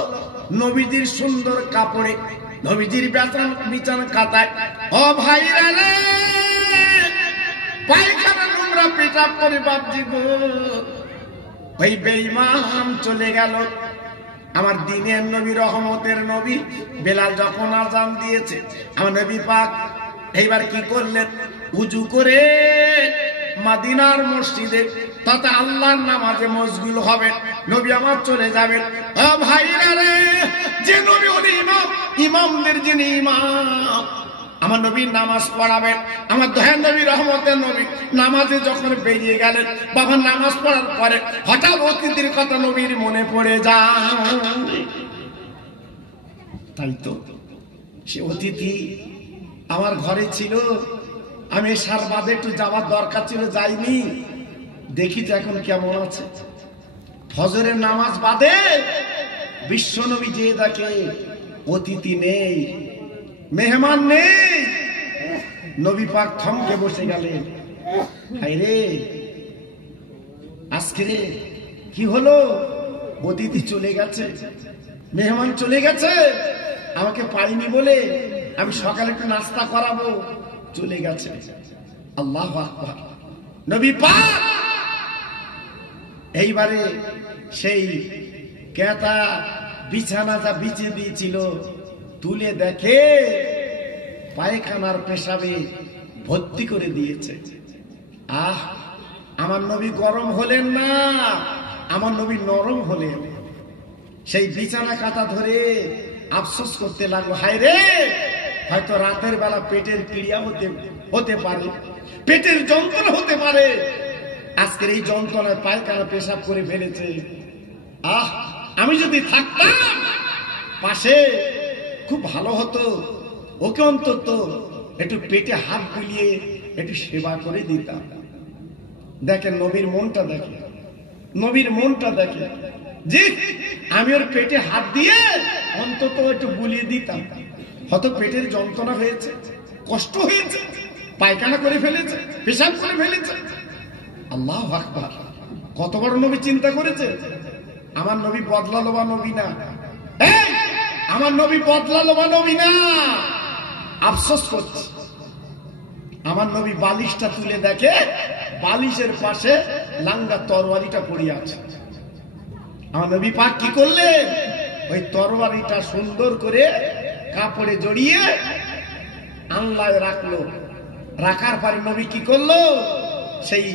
নবীজির সুন্দর কাপড়ে, নবীজির বিছানা কাতায়, ও ভাইরা রে, পায়খানা নোংরা পেশাব করে বাপজি গো। ওই বেঈমান চলে গেল। আমার দ্বীনের নবী, রহমতের নবী বেলাল যখন আযান দিয়েছে, আমার নবী পাক এইবার কি করলেন? উজু করে মদিনার মসজিদে তথা আল্লাহর নামাজে মশগুল হবেন। নবী আমার চলে যাবেন। ও ভাইরা রে, যে নবী উনি ইমাম, ইমামদের যিনি ইমাম, আমার নবী নামাজ পড়াবেন। আমার দয়ার নবী, রহমতের নবী নামাজে যখন বেরিয়ে গেলেন, বাবা নামাজ পড়ার পরে হঠাৎ অতিথির কথা নবীর মনে পড়ে যায়। তাই তো সে অতিথি আমার ঘরে ছিল, আমি এশার বাদে একটু যাওয়ার দরকার ছিল, যাইনি। দেখি তো এখন কেমন আছে। ফজরের নামাজ বাদে বিশ্ব নবী যে দেখে অতিথি নেই, মেহমান নেই, নবী পাক থমকে বসে গেলেন। হায় রে, আজকে রে কি হলো? অতিথি চলে গেছে, মেহমান চলে গেছে, আমাকে পাইনি বলে আমি সকালে একটু নাস্তা করাবো, চলে গেছে। আল্লাহু আকবার। নবী পাক এইবারে সেই কেতা বিছানা যা বিছিয়ে দিয়েছিল তুলে দেখে পায়খানার পেশাবে ভর্তি করে দিয়েছে। আহ, আমার নবী গরম হলেন না, আমার নবী নরম হলেন। সেই বিছানা কাটা ধরে আফসোস করতে লাগলো, হায় রে, হয়তো রাতের বেলা পেটের ক্রিয়া হতে পারে, পেটের যন্ত্রণা হতে পারে, আজকের এই যন্ত্রণায় পায়খানা পেশাব করে ফেলেছে। আহ, আমি যদি থাকতাম পাশে খুব ভালো হতো, ওকে অন্তত একটু পেটে হাত বুলিয়ে একটু সেবা করে দিতাম। দেখেন নবীর মনটা, দেখে নবীর মনটা, দেখে জি, আমি ওর পেটে হাত দিয়ে অন্তত একটু বুলিয়ে দিতাম। হয়তো পেটের যন্ত্রণা হয়েছে, কষ্ট হয়েছে, পায়খানা করে ফেলেছে, পেশাব করে ফেলেছে। আল্লাহু আকবার, কত বড় নবী চিন্তা করেছে। আমার নবী বদলা লোভা নবী না, আমার নবী বদলা লোভা নবী না। আফসোস করছে, আমার নবী বালিশটা তুলে দেখে বালিশের পাশে লাঙ্গা তরবারিটা পড়ে আছে। আমার নবী পাক কি করলেন, ওই তরবারিটা সুন্দর করে কাপড়ে জড়িয়ে আংলায় রাখলো। রাখার পরে নবী কি করলো, সেই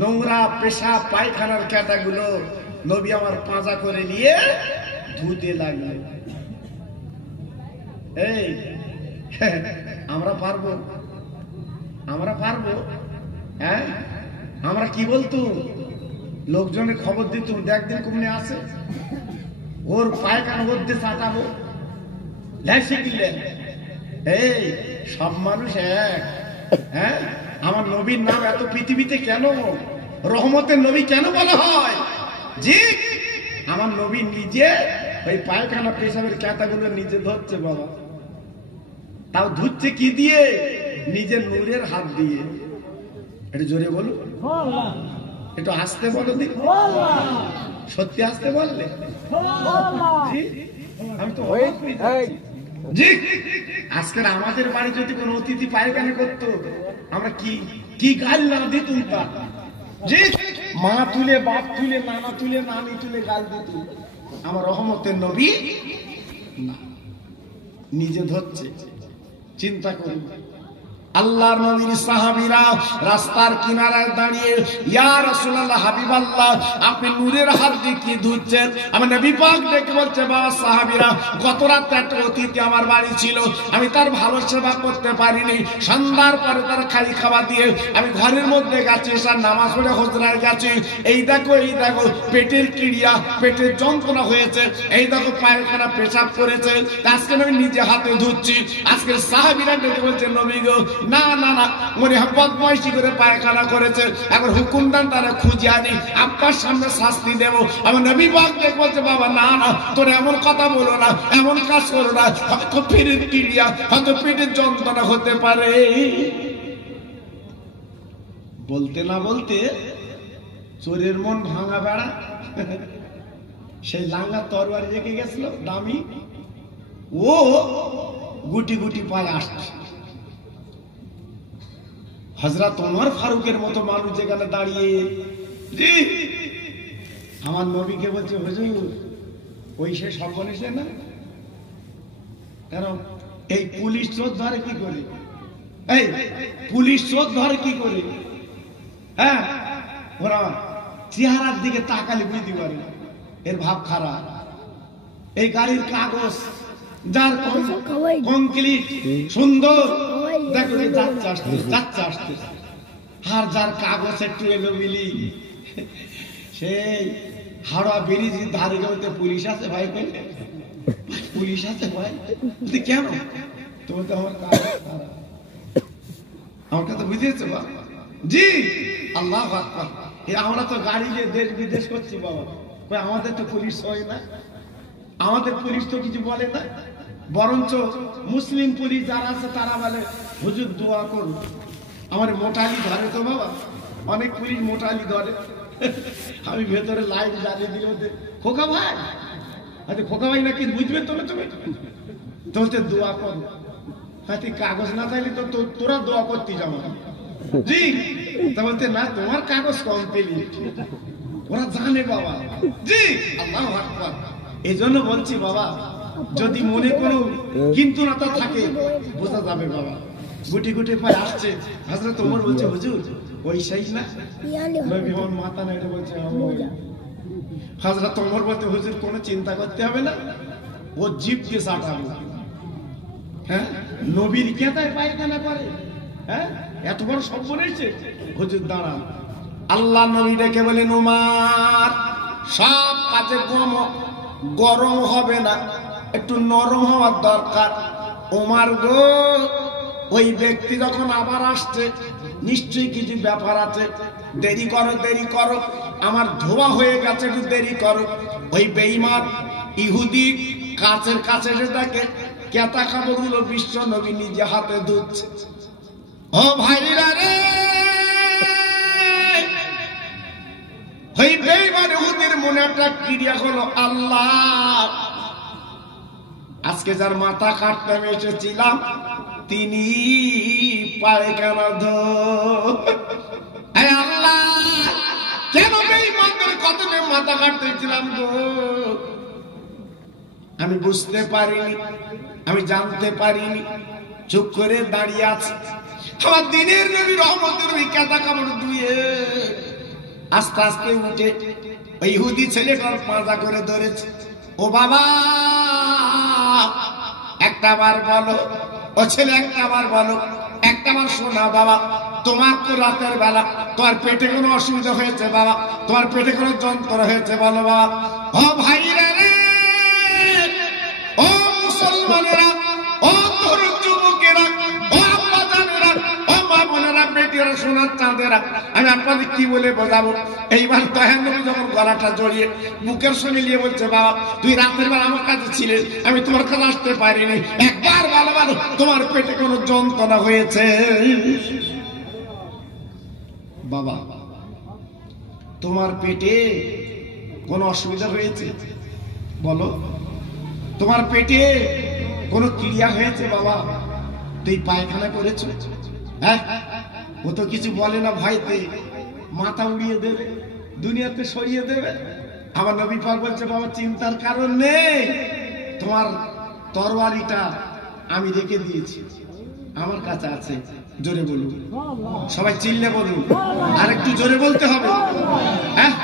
নোংরা পেশা পায়খানার কাঁটাগুলো নবী আমার পাঁজা করে নিয়ে ধুতে লাগলো। এই আমরা পারবো, আমরা পারবো? হ্যাঁ, আমরা কি বলতো, লোকজনের খবর দিত, দেখ দিন কমনে আছে, ওর পায়খানা মধ্যে চাটাবো। এই সব মানুষ এক। হ্যাঁ, আমার নবীর নাম এত পৃথিবীতে কেন, রহমতের নবী কেন বলা হয়? জি, আমার নবী নিজে ওই পায়খানা পেশাবের কাঁটাগুলো নিজে ধরছে বাবা। তাও ধুচ্ছে কি দিয়ে? নিজের নূরের হাত দিয়ে। একটু জোরে বলো, একটু আসতে বলো দিন, সত্যি আসতে বললে। আমি তো জি, আজকের আমাদের বাড়ি যদি কোনো অতিথি পায়খানা করতো, আমরা কি গাল না দিতুম তা। জি, মা তুলে, বাপ তুলে, নানা তুলে, নানি তুলে গাল দিত। আমার রহমতের নবী না, নিজে ধরছে। চিন্তা করুন, আল্লাহর নবীর সাহাবীরা রাস্তার কিনারায় দাঁড়িয়ে, ইয়া রাসূলুল্লাহ, হাবিবাল্লাহ, আপনি নূরের হাত দিয়ে কি ধুচ্ছেন? আমার নবী পাক দেখে বলছে, বাবা সাহাবীরা, গত রাতে একটা অতিথি আমার বাড়ি ছিল, আমি তার ভালো সেবা করতে পারিনি। সন্ধ্যার পরে তার খালি খাবার দিয়ে আমি ঘরের মধ্যে গেছি, এসার নামাজ পড়ে হুজরায় গেছি। এই দেখো, এই দেখো, পেটের ক্রিয়া, পেটের যন্ত্রণা হয়েছে, এই দেখো পায়খানা পেশাব করেছে, আজকে আমি নিজে হাতে ধুচ্ছি। আজকে সাহাবীরা দেখে বলছে, নবী গো, না না না, মনে হয় বদমাইশি করে পায়খানা করেছে, এখন হুকুম দেন তারা খুঁজে আনি, আপনার সামনে শাস্তি দেব। আমার নবী পাক দেখে বলছে, বাবা না না, তোর এমন কথা বলো না, এমন কাজ করো না, হয়তো পেটের ক্রিয়া, হয়তো পেটের যন্ত্রণা হতে পারে। বলতে না বলতে চোরের মন ভাঙা বেড়া, সেই লাঙ্গা তরবারি রেখে গেছিল দামি, ও গুটি গুটি পায়ে আসছে। হযরত ওমর ফারুকের মতো মানুষ যেখানে দাঁড়িয়ে, জি, আমার নবীকে বলছে, হুজুর, ওই সে সর্বনেশে না, কারণ এই পুলিশ চোর ধরে কি করে? এই পুলিশ চোর ধরে কি করে? হ্যাঁ, ওরা চেহারার দিকে তাকালে বুঝতে পারে এর ভাব খারাপ। এই গাড়ির কাগজ যার কমপ্লিট সুন্দর, দেখো যাচ্ছে আসতে, আর যার কাগজ একটু এলো মিলি, সেই হাওড়া ব্রিজের ধারে জমিতে পুলিশ আছে ভাই, পুলিশ আছে ভাই, কেন? তোমার তো আমার কাগজ খারাপ, আমার কথা বুঝেছো বাবা? জি, আল্লাহু আকবার। আমরা তো গাড়ি নিয়ে দেশ বিদেশ করছি বাবা, আমাদের তো পুলিশ হয় না, আমাদের পুলিশ তো কিছু বলে না, বরঞ্চ মুসলিম পুলিশ যারা আছে তারা বলে, হুজুর দোয়া করুন। আমার মোটালি ধরে তো বাবা, অনেক পুলিশ মোটালি ধরে। আমি ভেতরে লাইট জ্বালিয়ে দিলে, খোকা ভাই, আচ্ছা খোকা ভাই নাকি বুঝবে তুমি, তো হচ্ছে দোয়া করো। হ্যাঁ, তুই কাগজ না চাইলে তো তোরা দোয়া করতে যাবো। জি, তা বলতে না, তোমার কাগজ কমপ্লিট, ওরা জানে বাবা। জি, আল্লাহু আকবার। এই জন্য বলছি বাবা, যদি মনে কোনো কিন্তু না তা থাকে বোঝা যাবে বাবা। গুটি গুটি পায়ে আসছে, হযরত ওমর বলছে হুজুর ওই সেই না? নবী আমার মাথা নেড়ে বলছে হযরত ওমর বলতে হুজুর কোনো চিন্তা করতে হবে না, ও জিভ দিয়ে চাটাবো। হ্যাঁ, নবীর কেতায় পায়খানা করে? হ্যাঁ, এত বড় সব বলেছে। হুজুর দাঁড়ান, আল্লাহ নবী ডেকে বলেন উমার সব কাজে গরম হবে না, একটু নরম হওয়ার দরকার। উমার গো, ওই ব্যক্তি যখন আবার আসছে নিশ্চয়ই কিছু ব্যাপার আছে, দেরি করো দেরি করো, আমার ধোয়া হয়ে গেছে, একটু দেরি করো। ওই বেঈমান ইহুদি কাছের কাছে এসে দেখে কেতা কাপড়গুলো বিশ্ব নবী নিজে হাতে ধুচ্ছে। ও ভাইরা রে, ওই বেঈমান ইহুদির মনে একটা ক্রিয়া হলো, আল্লাহ আজকে যার মাথা কাটতে আমি এসেছিলাম তিনি পায়খানা ধো। আল্লাহ কেন বেঈমানদের কতদিন মাথা কাটতেছিলাম গো, আমি বুঝতে পারিনি, আমি জানতে পারিনি, চুপ করে দাঁড়িয়ে আছে। আমার দিনের নবী রহমতের ওই কাদা কাপড় ধুয়ে আস্তে আস্তে উঠে ওই ইহুদি ছেলেটার পাঁজা করে ধরেছে। ও বাবা একটা বার বলো, ও ছেলে একটা বার বলো, একটা বার শোনা বাবা, তোমার তো রাতের বেলা তোমার পেটে কোনো অসুবিধা হয়েছে বাবা, তোমার পেটে কোনো যন্ত্রণা হয়েছে বলো বাবা। ও ভাইরা রে, ও মুসলমানেরা, ও তরুণ যুবকেরা, ও আব্বা জানেরা, ও মা বোনেরা, বেটিরা, সোনার চাঁদেরা, আমি আপনাদের কি বলে বোঝাবো। এইবার দয়াল নবী যখন গলাটা জড়িয়ে বুকের সঙ্গে নিয়ে বলছে বাবা তুই রাতের বেলা আমার কাছে ছিলেন, আমি তোমার কাছে আসতে পারিনি, একবার ভালো ভালো তোমার পেটে কোনো যন্ত্রণা হয়েছে বাবা, তোমার পেটে কোনো অসুবিধা হয়েছে বলো, তোমার পেটে কোনো ক্রিয়া হয়েছে বাবা, তুই পায়খানা করেছ? হ্যাঁ, ও তো কিছু বলে না ভাইতে, মাথা উড়িয়ে দেবে, দুনিয়াতে সরিয়ে দেবে। আমার নবী পাক বলছে বাবা চিন্তার কারণ নেই, তোমার তরবারিটা আমি রেখে দিয়েছি, আমার কাছে আছে। জোরে বলুন, সবাই চিল্লে বলুন, আর একটু জোরে বলতে হবে। হ্যাঁ,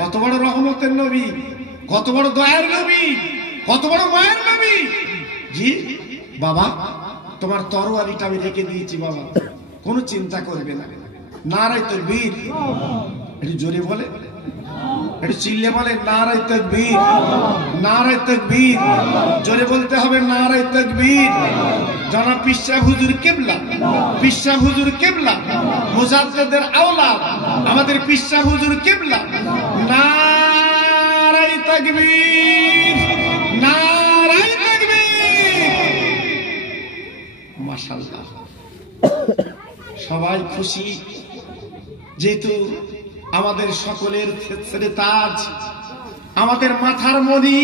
কত বড় রহমতের নবী, কত বড় দয়ার নবী, কত বড় মায়ের নবী। জি বাবা, তোমার তরবারিটা আমি রেখে দিয়েছি বাবা, কোনো চিন্তা করবে না। নারায়ে তাকবীর, একটু জোরে বলে, একটু চিল্লে বলে নারায়ে তাকবীর, নারায়ে তাকবীর, জোরে বলতে হবে নারায়ে তাকবীর। জনাব পীর সাহেব হুজুর কিবলা, পীর সাহেব হুজুর কিবলা, মুজাদ্দিদের আওলাদ আমাদের পীর সাহেব হুজুর কিবলা, নারায়ে তাকবীর, নারায়ে তাকবীর। মাশাআল্লাহ, সবাই খুশি, যেহেতু আমাদের সকলের ক্ষেত্রে তাজ, আমাদের মাথার মণি